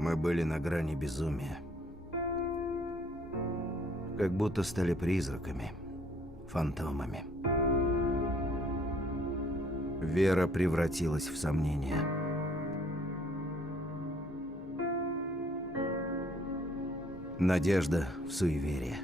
Мы были на грани безумия. Как будто стали призраками, фантомами. Вера превратилась в сомнение. Надежда в суеверие.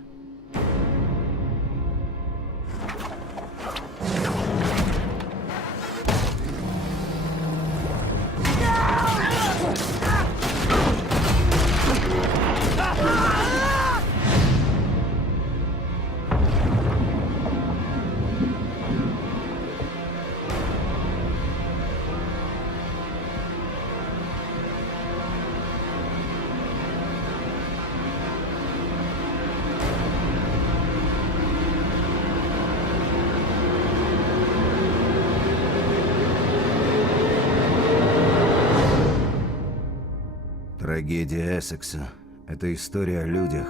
Трагедия Эссекса – это история о людях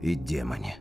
и демоне.